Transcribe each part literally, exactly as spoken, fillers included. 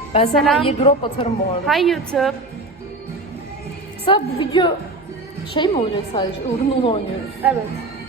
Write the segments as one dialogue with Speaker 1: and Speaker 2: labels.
Speaker 1: Ben sana
Speaker 2: Selam.
Speaker 1: iyi drop atarım bu arada.
Speaker 2: Hi YouTube.
Speaker 1: Mesela bu video şey mi olacak sadece? Uğruna onu oynuyoruz.
Speaker 2: Evet.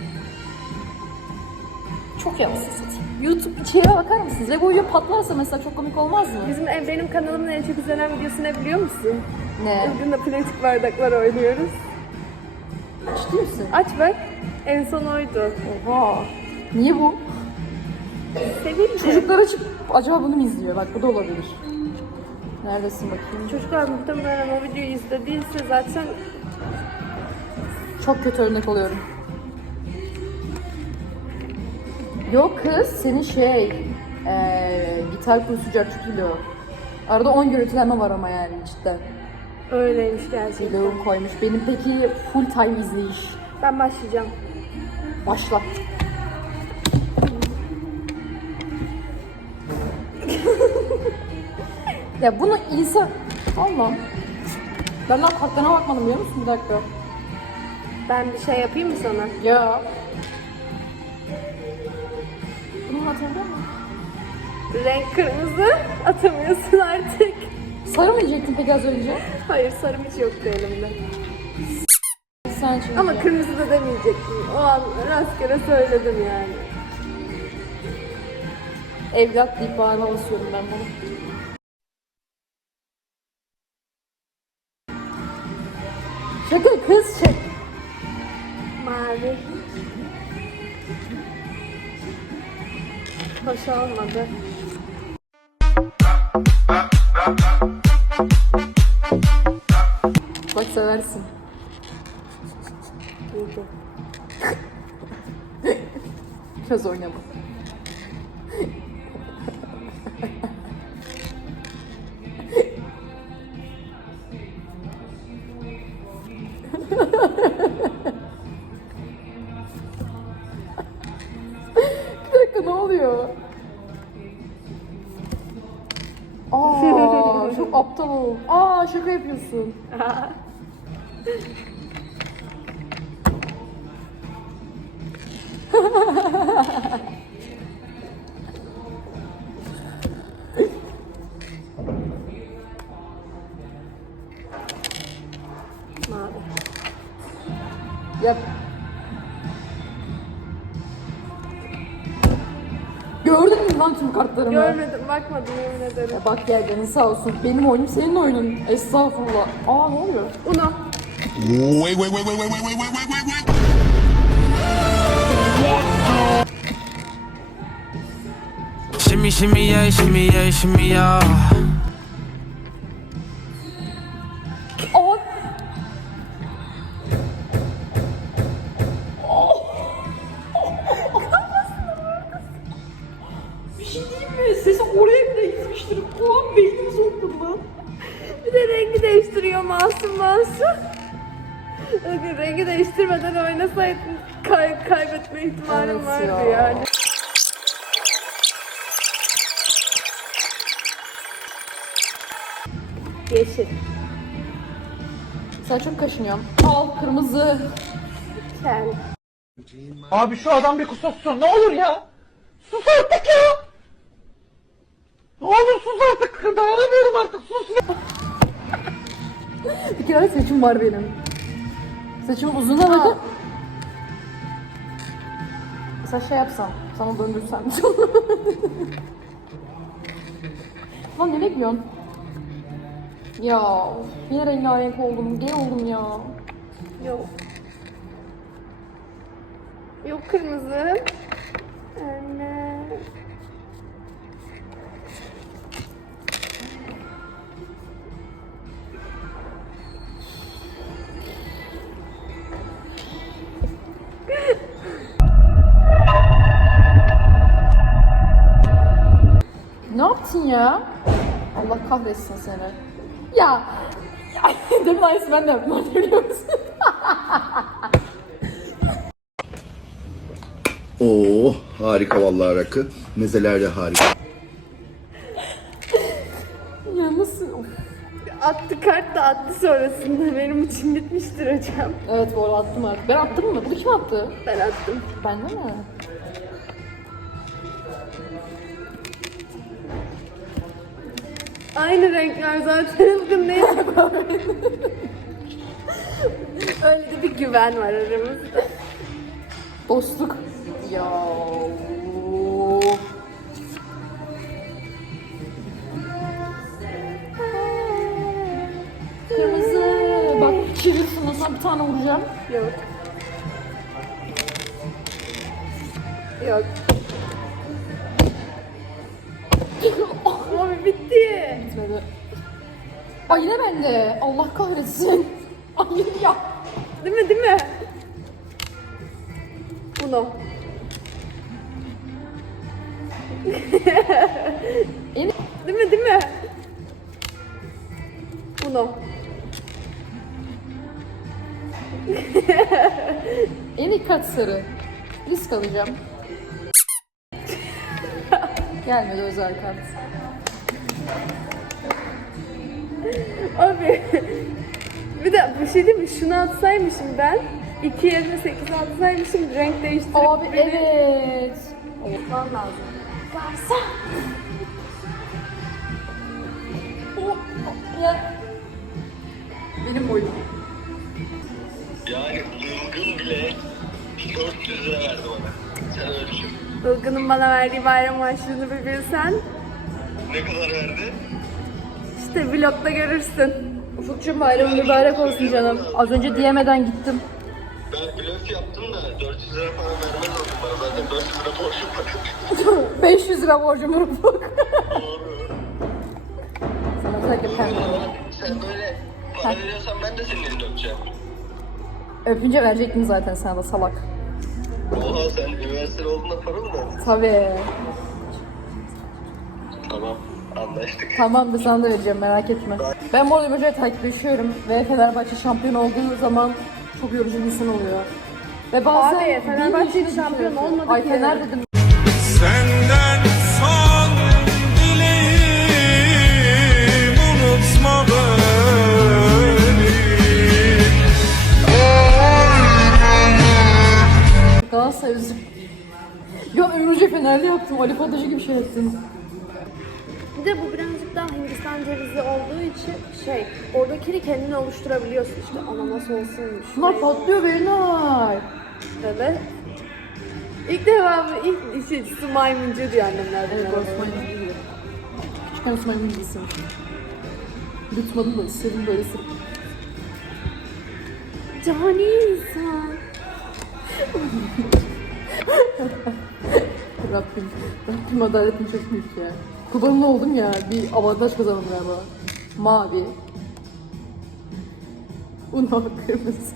Speaker 1: Çok yansın satayım. YouTube içeriğe bakar mısınız? Ve bu video patlarsa mesela çok komik olmaz mı?
Speaker 2: Bizim ev, benim kanalımın en çok izlenen videosu ne biliyor musun?
Speaker 1: Ne?
Speaker 2: Bugün de plastik bardaklar oynuyoruz.
Speaker 1: Ciddi misin?
Speaker 2: Aç bak. En son oydu.
Speaker 1: Oha. Niye bu?
Speaker 2: Seveyim mi?
Speaker 1: Çocuklar açıp acaba bunu mu izliyor? Bak bu da olabilir. Neredesin bakayım?
Speaker 2: Çocuklar muhtemelen o videoyu izlediyse zaten
Speaker 1: Çok kötü örnek oluyorum. Yok kız, senin şey, ee, gitar kursu carçuk biliyor. Arada on görüntülenme var ama yani cidden.
Speaker 2: öyleymiş gerçekten.
Speaker 1: Vlogun koymuş. Benim peki full time izleyiş.
Speaker 2: Ben başlayacağım.
Speaker 1: Başla. Ya bunu insan... Allah. Ben daha kartlarına bakmadım biliyor musun? Bir dakika.
Speaker 2: Ben bir şey yapayım mı sana?
Speaker 1: Ya. Bunu hatırlıyor musun?
Speaker 2: Renk kırmızı atamıyorsun artık.
Speaker 1: Sarı mı diyecektin peki az önce?
Speaker 2: Hayır, sarım hiç yoktu elimde.
Speaker 1: Sen çünkü.
Speaker 2: Ama kırmızı da demeyecektim. O an rastgele söyledim yani.
Speaker 1: Evlat deyip bağırma basıyorum ben bunu. Şaka kız şey.
Speaker 2: Mavi. Hoş olmadı.
Speaker 1: Bak seversin.
Speaker 2: İyiydi.
Speaker 1: Köz oynama. Bir dakika ne oluyor? Aa, çok aptal oldum. Aa, şaka yapıyorsun.
Speaker 2: Mavi.
Speaker 1: Yap. Gördün mü lan tüm kartlarımı?
Speaker 2: Görmedim, bakmadım yemin ederim.
Speaker 1: Ya bak gel canın sağ olsun. Benim oyunum senin oyunun. Estağfurullah. Aa ne oluyor?
Speaker 2: Uno.
Speaker 3: Wait, wait, wait, wait, wait, wait, wait, wait, wait, wait, wait.
Speaker 4: Shimmy, shimmy, yeah, shimmy, yeah, shimmy, yeah.
Speaker 1: Aa. Bir şey diyeyim mi? Sesi oraya bile gitmiştir. O an beynimi soktum lan.
Speaker 2: Bir de rengi değiştiriyor masum masum. Bakın rengi değiştirmeden oynasaydın kay kaybetme ihtimalim
Speaker 1: Evet
Speaker 2: vardı
Speaker 1: ya.
Speaker 2: yani. Yeşil.
Speaker 1: Sen çok kaşınıyorsun. Al kırmızı.
Speaker 2: Kel.
Speaker 5: Abi şu adam bir kusursun ne olur ya. Sus artık ya. Ne olur sus artık. Dayanamıyorum artık sus ya.
Speaker 1: Bir kere saçım var benim. Saçım uzun ama bakın. Mesela şey yapsam, sana döndürsem. Lan ne bekliyorsun? Ya of, yine rengarenk oldum, gay oldum ya.
Speaker 2: Yok. Yok kırmızı. Anne.
Speaker 1: Ne yaptın ya? Allah kahretsin seni. Ya, ya demin aynısı ben de yaptım, biliyor musun?
Speaker 3: Oo, harika vallahi rakı. Mezeler de harika.
Speaker 1: Ya nasıl? Of.
Speaker 2: Attı kart da attı sonrasında. Benim için bitmiştir hocam.
Speaker 1: Evet bu arada attım artık. Ben attım mı? Bunu kim attı?
Speaker 2: Ben attım.
Speaker 1: Ben de mi?
Speaker 2: Aynı renkler zaten. Ilgın ne? Öyle de bir güven var aramızda.
Speaker 1: Dostluk. Ya. Kırmızı. Bak çevirsin o zaman bir tane vuracağım.
Speaker 2: Yok. Yok. Abi bitti.
Speaker 1: Bitmedi. Ay yine bende. Allah kahretsin. Ay ya.
Speaker 2: Değil mi değil mi? Uno.
Speaker 1: En,
Speaker 2: Değil mi değil mi? Uno.
Speaker 1: en dikkat sarı. Risk alacağım. Gelmedi özel kart.
Speaker 2: Abi. Bir de bir şey değil mi? Şunu atsaymışım ben. iki yerine sekiz atsaymışım. Renk değiştirip
Speaker 1: Abi
Speaker 2: beni-
Speaker 1: evet.
Speaker 2: Olman lazım.
Speaker 1: Oh, ya. Benim boyum.
Speaker 6: Yani Ilgın bile dört yüz lira verdi bana. Sen öyle düşün.
Speaker 2: Ilgın'ın bana verdiği bayram harçlığını bir bilsen.
Speaker 6: Ne kadar verdi?
Speaker 2: İşte vlogda görürsün.
Speaker 1: Ufukcuğum bayramın mübarek olsun canım. Az önce diyemeden gittim.
Speaker 6: Ben blöf yaptım da dört yüz lira para vermez oldum bana. Zaten dört yüz lira borcum var.
Speaker 1: beş yüz lira borcum var Ufuk.
Speaker 6: Doğru.
Speaker 1: Sana özellikle pembe.
Speaker 6: Sen böyle para veriyorsan ben de senin elini öpeceğim.
Speaker 1: Öpünce verecektim zaten sana da salak.
Speaker 6: Oha sen üniversiteli olduğunda para mı verdin?
Speaker 1: Tabii.
Speaker 6: Tamam anlaştık.
Speaker 1: Tamam da sana da vereceğim merak etme. Ben bu arada böyle takipleşiyorum ve Fenerbahçe şampiyon olduğu zaman çok yorucu bir insan oluyor. Ve bazen
Speaker 2: Abi, Fenerbahçe
Speaker 1: bilmeyeceğim
Speaker 2: şampiyon
Speaker 1: bir şey
Speaker 2: olmadı
Speaker 1: Ay
Speaker 2: ki.
Speaker 1: Fener dedim.
Speaker 4: Senden son dileğim unutma beni.
Speaker 1: Galatasaray üzüm. Ya ömür hoca Fenerli yaptım. Ali Fadacı gibi şey ettim.
Speaker 2: Bir de bu birazcık daha Hindistan cevizi olduğu için şey, oradakini kendin oluşturabiliyorsun işte. Ananas olsun.
Speaker 1: Şunlar patlıyor Belinay.
Speaker 2: Evet. İlk defa bu ilk şey, su maymuncu diyor annemler bunlara.
Speaker 1: Küçükken Osman'ın bilgisiyim. Yutmadım da istedim böyle sırf.
Speaker 2: Cani insan.
Speaker 1: Rabbim. Rabbim adaletin çok büyük ya. Kullanımlı oldum ya. Bir avantaj kazandım galiba. Mavi. Uno kırmızı.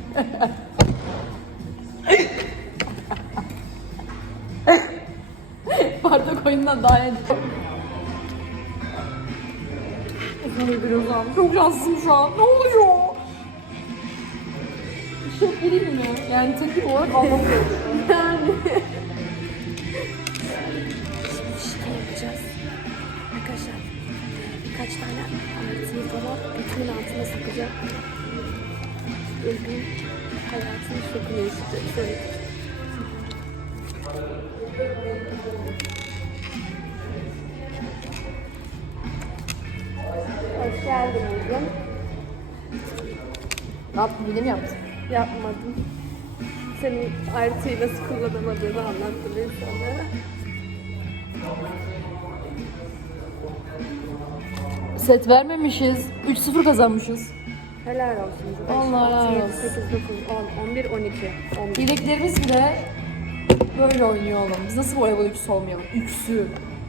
Speaker 1: Bardak oyundan daha iyi. Efendim birazdan. Çok şanslısın şu an. Ne oluyor? Bir şey yapayım mı? Yani teknik olarak almam gerekiyor.
Speaker 2: Yani.
Speaker 7: Şey yapacağız. Arkadaşlar birkaç tane artıyı falan ütünün altına sıkacağım. Ilgın hayatını şokunu yaşayacak. Şöyle.
Speaker 2: Hoş geldin Ilgın.
Speaker 1: Ne yaptın? Yine mi yaptın?
Speaker 2: Yapmadım. Senin artıyı nasıl kullanamadığını anlattım insanlara.
Speaker 1: Set vermemişiz. üç sıfır kazanmışız.
Speaker 2: Helal olsun.
Speaker 1: Allah helal olsun.
Speaker 2: sekiz, dokuz, on, on bir, on iki. on bir.
Speaker 1: Yedeklerimiz bile böyle oynuyor oğlum. Biz nasıl voleybol üçsü olmayalım? Üçsü.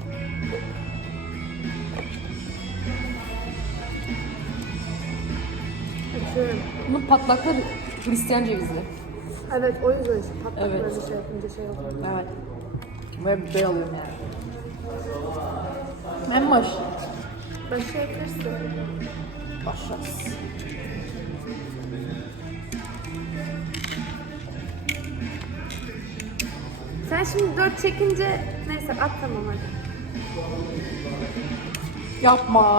Speaker 2: Açıyorum.
Speaker 1: Bunun patlakları Hristiyan cevizli.
Speaker 2: Evet o yüzden işte patlak
Speaker 1: Evet.
Speaker 2: böyle şey yapınca şey oluyor.
Speaker 1: Evet. Böyle bir şey alıyorum yani. En baş.
Speaker 2: Başlayabilirsin.
Speaker 1: Başlarız.
Speaker 2: Sen şimdi dört çekince neyse at tamam hadi.
Speaker 1: Yapma.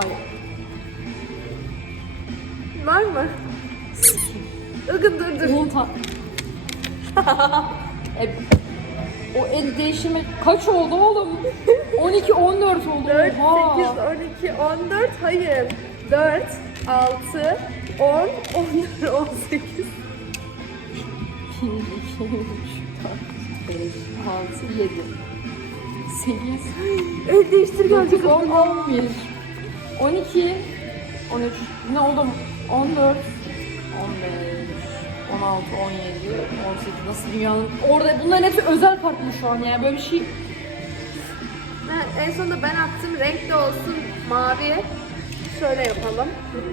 Speaker 2: Var mı? Ilgın dur dur.
Speaker 1: Bunun ta... e, O el değişimi kaç oldu oğlum? on iki on dört oldu.
Speaker 2: dört,
Speaker 1: Oha.
Speaker 2: sekiz, on iki, on dört, hayır. dört, altı, on, on dört, on sekiz.
Speaker 1: bir, iki, üç, dört, beş, altı, yedi, sekiz,
Speaker 2: El değiştir
Speaker 1: dokuz,
Speaker 2: gelecek.
Speaker 1: on, on bir, on iki, on üç, ne oğlum? on dört, on beş, on altı, on yedi, on sekiz. Nasıl dünyanın? Orada bunların hepsi özel kartlı şu an yani böyle bir şey.
Speaker 2: Ben, en sonunda ben attım. Renk de olsun mavi. Şöyle yapalım.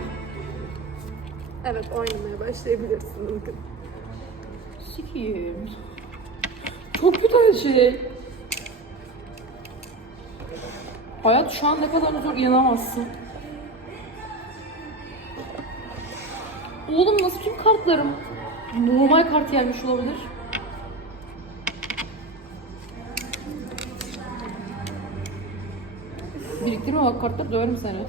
Speaker 2: Evet, oynamaya başlayabilirsin Ilgın.
Speaker 1: Sikiyim. Çok güzel şey. Hayat şu an ne kadar zor inanamazsın. Oğlum nasıl tüm kartlarım normal kart gelmiş olabilir? Biriktirme bak kartlar döverim seni.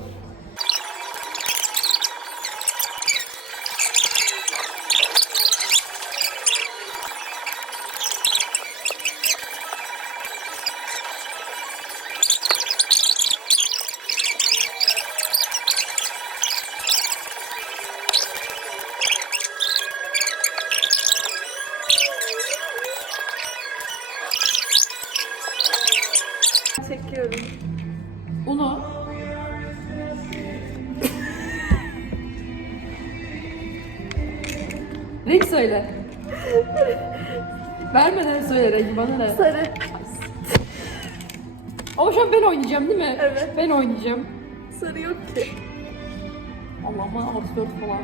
Speaker 2: Çekiyorum.
Speaker 1: Onu renk söyle. Vermeden söyle rengi bana ne?
Speaker 2: Sarı.
Speaker 1: Ama şu an ben oynayacağım değil mi?
Speaker 2: Evet.
Speaker 1: Ben oynayacağım.
Speaker 2: Sarı yok ki.
Speaker 1: Allah'ım bana altı dört falan.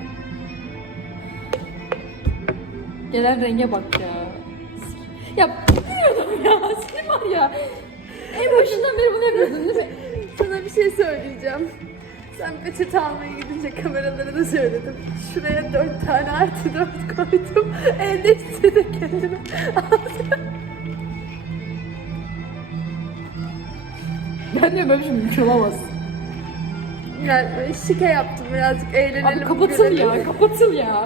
Speaker 1: Gelen renge bak ya. Ya bilmiyordum ya. Seni var ya. En başından beri bunu yapıyordun değil mi?
Speaker 2: Sana bir şey söyleyeceğim. Sen peçete almaya gidince kameralara da söyledim. Şuraya dört tane artı dört koydum. Elde istedi kendime.
Speaker 1: Ben diyorum böyle bir şey mümkün olamaz.
Speaker 2: Yani şike yaptım birazcık eğlenelim.
Speaker 1: Abi kapatıl
Speaker 2: gülelim.
Speaker 1: ya, kapatıl ya.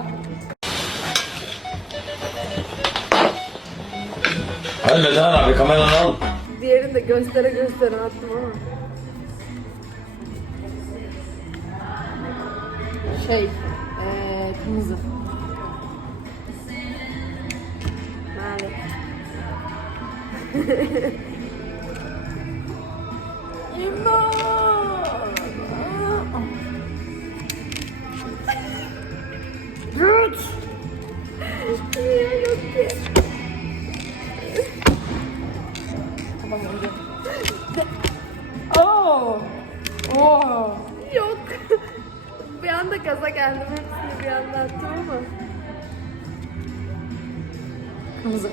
Speaker 8: Hadi Metehan abi kameranı al.
Speaker 2: Diğerini de göstere göstere attım ama.
Speaker 1: Şey, ee, kırmızı.
Speaker 2: Mavi.
Speaker 1: Güç.
Speaker 2: Niye yok ki?
Speaker 1: Tamam önce. Oo. Oo.
Speaker 2: Yok. Bir anda gaza geldim. Hepsini bir anda attım ama.
Speaker 1: Kırmızı.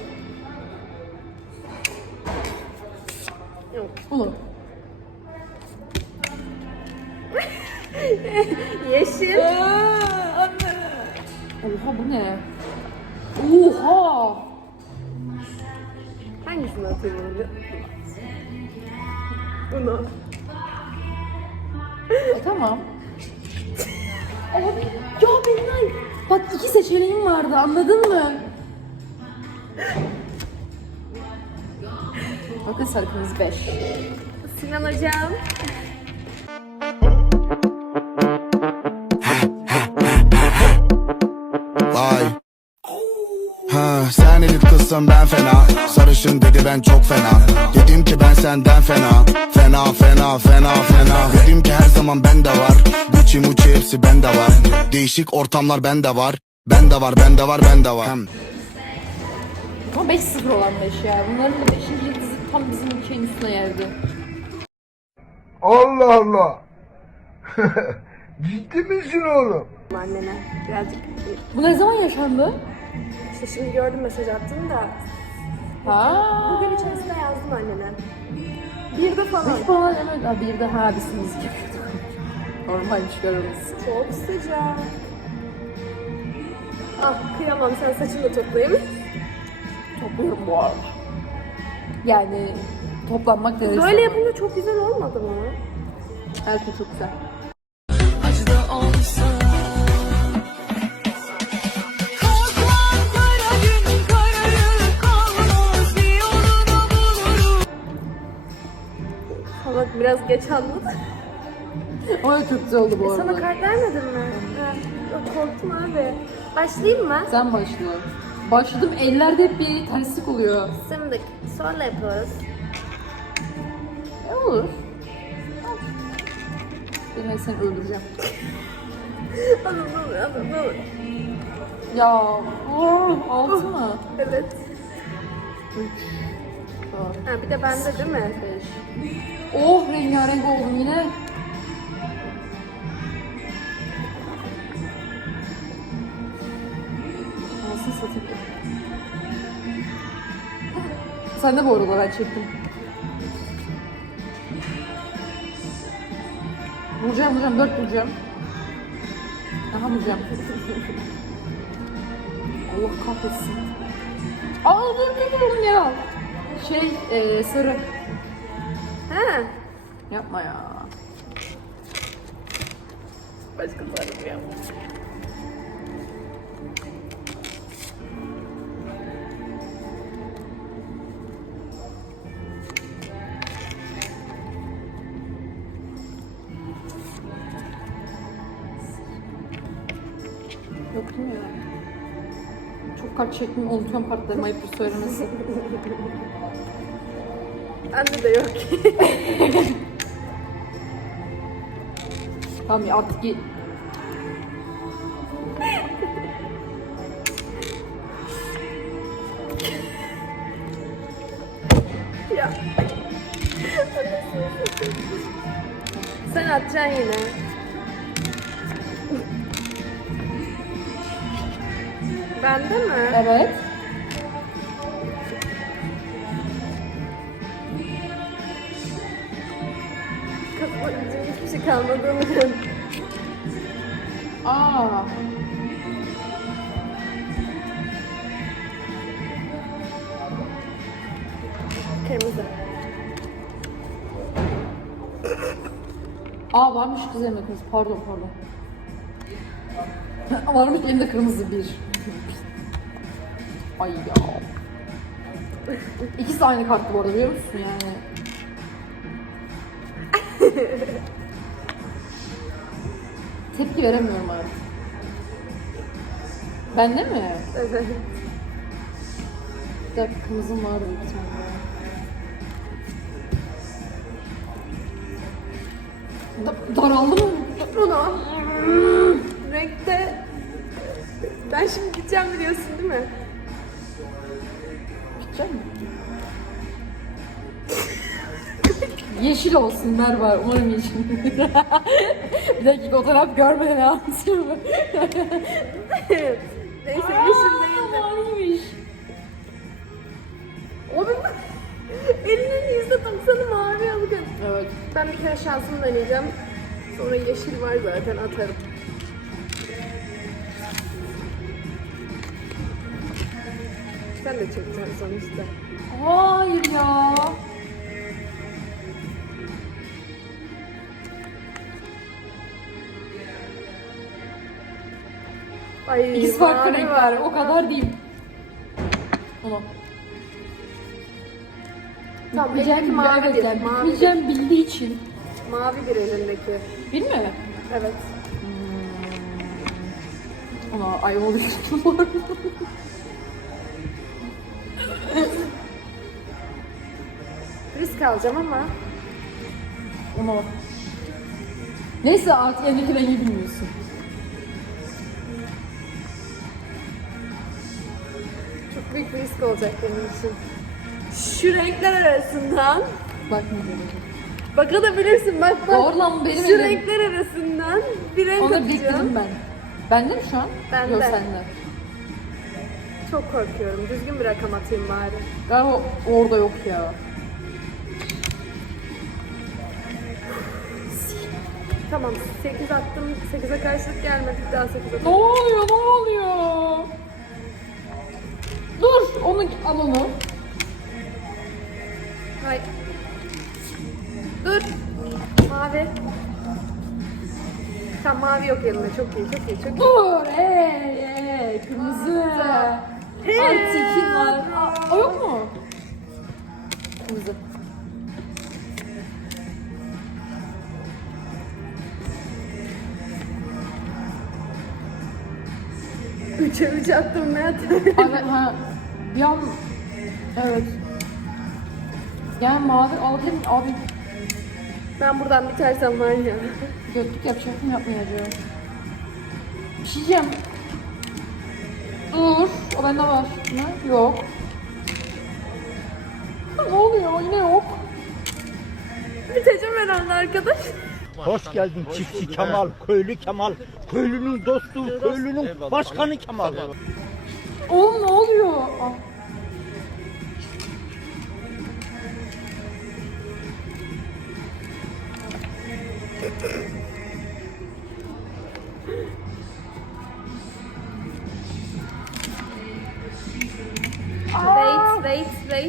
Speaker 2: Yok.
Speaker 1: Olur.
Speaker 2: Yeşil.
Speaker 1: Oha bu ne? Oha.
Speaker 2: Hangisini atayım öyle? Bunu.
Speaker 1: E tamam. Abi ya Benay. Bak iki seçeneğim vardı anladın mı? Bakın sarı kırmızı beş.
Speaker 2: Sinan hocam.
Speaker 9: Vay. Ha, sen elit kızsın ben fena. Sarışın dedi ben çok fena. Dedim ki ben senden fena. Fena fena fena fena. Dedim ki her zaman bende var. Gucci mucci hepsi bende var. Değişik ortamlar bende var. Bende var bende var bende var. Hem
Speaker 1: Ama beş sıfır olan beş ya. Bunların da beşinci yıldızı tam bizim ülkenin üstüne geldi.
Speaker 5: Allah Allah. Ciddi misin oğlum?
Speaker 2: Annene birazcık.
Speaker 1: Bu ne zaman yaşandı?
Speaker 2: İşte şimdi gördüm mesaj attın da.
Speaker 1: Ha.
Speaker 2: Bugün içerisinde yazdım annene. Bir de falan.
Speaker 1: Üç falan evet. Ha, bir de ha bisimiz gibi. Normal çıkarırız.
Speaker 2: Çok sıcak. Ah kıyamam, sen saçını da toplayayım.
Speaker 1: Topluyorum bu arada. Yani toplanmak denirse.
Speaker 2: Böyle yapınca çok güzel olmadı mı?
Speaker 1: Her şey çok güzel.
Speaker 10: Korkmam kara gün kararır kalmaz bir yolu.
Speaker 2: biraz geç anladım.
Speaker 1: Ama çok güzel oldu bu arada.
Speaker 2: Sana kart vermedin mi? Ha, korktum abi. Başlayayım mı?
Speaker 1: Sen başla. Başladım, ellerde hep bir terslik oluyor.
Speaker 2: Şimdi sonra yapıyoruz.
Speaker 1: E olur. Ben seni öldüreceğim.
Speaker 2: Alın alın alın alın.
Speaker 1: Ya, oh, altı mı?
Speaker 2: Evet.
Speaker 1: Üç, dört,
Speaker 2: Ha, bir de bende değil mi?
Speaker 1: beş. Oh, rengarenk oldum yine. Nasıl satayım? Sen de bu arada ben çektim. Vuracağım vuracağım, dört vuracağım. Aha vuracağım. Allah kahretsin. Aa dur dur dur dur ya. Şey e, sarı.
Speaker 2: Ha.
Speaker 1: Yapma ya.
Speaker 2: Başka sarı ya.
Speaker 1: Yok değil mi ya? Çok kart çekmeyi unutuyorum kartlarımı, ayıptır söylemesi.
Speaker 2: Bende de yok ki.
Speaker 1: Tamam ya artık git.
Speaker 2: Ya. Sen atacaksın yine. Bende mi?
Speaker 1: Evet.
Speaker 2: Kafama gidecek hiçbir şey kalmadığını için.
Speaker 1: Aa.
Speaker 2: Kırmızı.
Speaker 1: Aa varmış kız elimde kırmızı. Pardon pardon. Varmış elimde kırmızı bir. Ay ya. İkisi de aynı karttı bu arada, biliyor musun yani? Tepki veremiyorum artık. Bende mi?
Speaker 2: Evet.
Speaker 1: Bir dakika, kırmızım var büyük ihtimalle. Da daraldı mı?
Speaker 2: Bunu. Renkte. Ben şimdi gideceğim biliyorsun değil mi?
Speaker 1: Gidecek mi? Yeşil olsun Merve, umarım yeşil. Bir dakika, o taraf görmeden anlatıyor mu?
Speaker 2: Neyse yeşil değil de.
Speaker 1: Mavimiş.
Speaker 2: Onun elinin yüzde doksanı mavi algın.
Speaker 1: Evet.
Speaker 2: Ben bir kere şansımı deneyeceğim. Sonra yeşil var zaten atarım. Sen de çekeceksin sonuçta.
Speaker 1: Hayır ya.
Speaker 2: Ay,
Speaker 1: İkisi farklı
Speaker 2: mavi
Speaker 1: renkler, o kadar değil. Onu.
Speaker 2: Tamam,
Speaker 1: Bitmeyeceğim
Speaker 2: elindeki
Speaker 1: mavi
Speaker 2: mavi
Speaker 1: evet,
Speaker 2: değil.
Speaker 1: yani
Speaker 2: Mavi,
Speaker 1: bitmeyeceğim bildiği için.
Speaker 2: mavi bir elindeki.
Speaker 1: Değil mi?
Speaker 2: Evet.
Speaker 1: Ona ay oluştu bu arada.
Speaker 2: Risk alacağım ama.
Speaker 1: Ona. Neyse artık elindeki rengi bilmiyorsun.
Speaker 2: Çok büyük bir risk olacak benim için. Şu renkler arasından
Speaker 1: Bakmayacağım.
Speaker 2: bakabilirsin, bak bak.
Speaker 1: Doğru lan, benim
Speaker 2: Şu
Speaker 1: elim.
Speaker 2: renkler arasından bir renk
Speaker 1: Onu
Speaker 2: atacağım.
Speaker 1: biriktirdim ben. Bende mi şu an?
Speaker 2: Bende.
Speaker 1: Yok sende.
Speaker 2: Çok korkuyorum. Düzgün bir rakam atayım bari.
Speaker 1: Galiba orada yok ya.
Speaker 2: Tamam, sekiz attım. sekize karşılık gelmedik, daha sekiz
Speaker 1: Ne
Speaker 2: attım.
Speaker 1: oluyor? Ne oluyor? Dur, onu al onu.
Speaker 2: Hayır. Dur. Mavi. Tamam, mavi yok yanında. Çok iyi, çok iyi, çok iyi.
Speaker 1: Dur, hey, hey, kırmızı.
Speaker 2: Hey.
Speaker 1: Artekin var. Aa, o yok mu? Kırmızı.
Speaker 2: Üçe üç attım ne
Speaker 1: Abi, ha, bir an... Evet. Yani mavi alabilirim abi.
Speaker 2: Ben buradan bitersem var ya.
Speaker 1: Götlük yapacaktım yapmayacağım. Bir şey diyeceğim. Dur. O bende var. Ne? Yok. Ne oluyor? Yine yok.
Speaker 2: Biteceğim herhalde arkadaş.
Speaker 5: Hoş geldin çiftçi Kemal, köylü Kemal, köylünün dostu, köylünün başkanı Kemal.
Speaker 1: Oğlum ne oluyor? Ah.
Speaker 2: Wait, wait, wait.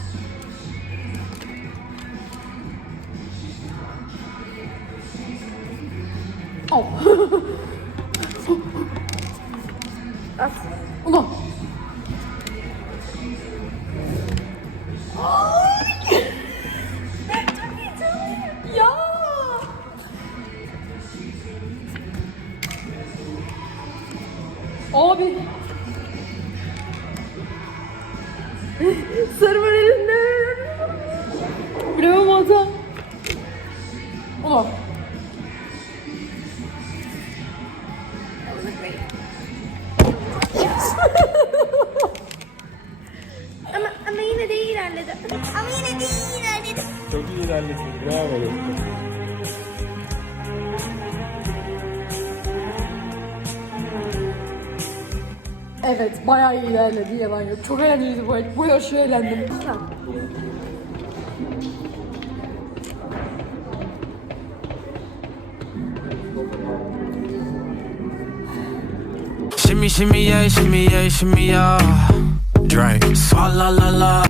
Speaker 1: Oh.
Speaker 2: At.
Speaker 1: Ulan. Ya. Abi.
Speaker 2: Sarı var elinde.
Speaker 1: Bilemem hata. Ulan.
Speaker 2: Ama, ama yine de iyi ilerledi. Ama yine de iyi ilerledi.
Speaker 8: Çok iyi ilerledin. Bravo.
Speaker 1: Evet, bayağı iyi ilerledi yalan yok. Çok eğlenceliydi bu el. Bu yarışı eğlendim.
Speaker 4: Shimmy, shimmy, yeah, shimmy, yeah, shimmy, yeah. Drink. Swalla la la.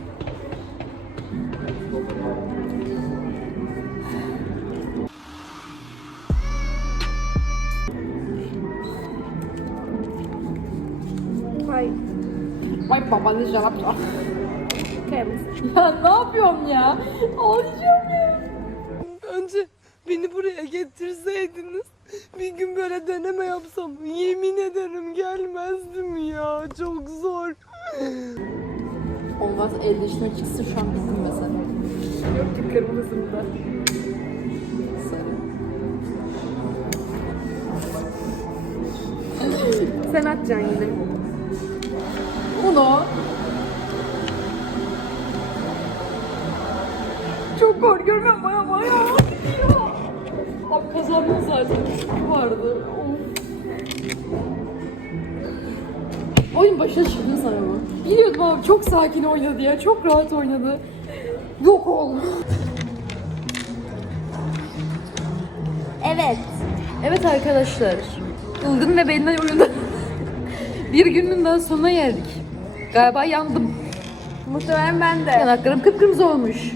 Speaker 2: Ay.
Speaker 1: Vay baba ne yapacağım?
Speaker 2: Kıyamız.
Speaker 1: Ya ne yapıyorum ya? Ağlayacağım ya.
Speaker 7: Önce beni buraya getirseydiniz bir gün böyle deneme yapsam yemin ederim gelmezdim ya. Çok zor.
Speaker 1: Olmaz el değiştirmek çıksın şu an bittim mesela.
Speaker 2: Yok ki kırmızımda.
Speaker 1: Sarı.
Speaker 2: Sen atacaksın yine.
Speaker 1: Bunu. Çok korkuyorum ya baya baya gidiyor. Abi kazandım zaten. Şu vardı. Of. Oyun başına çıktın sana mı? Biliyordum abi çok sakin oynadı ya. Çok rahat oynadı. Yok oldu. Evet. Evet arkadaşlar. Ilgın ve Belinay oyunda bir günün daha sonuna geldik. Galiba yandım.
Speaker 2: Muhtemelen ben de.
Speaker 1: Yanaklarım kıpkırmızı olmuş.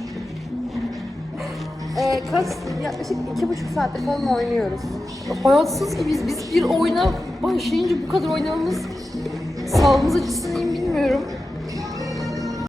Speaker 2: Ee, kaç, yaklaşık iki buçuk saattir falan oynuyoruz.
Speaker 1: Hayatsız gibiyiz. Biz bir oyuna başlayınca bu kadar oynamamız sağlığımız açısından iyi mi bilmiyorum.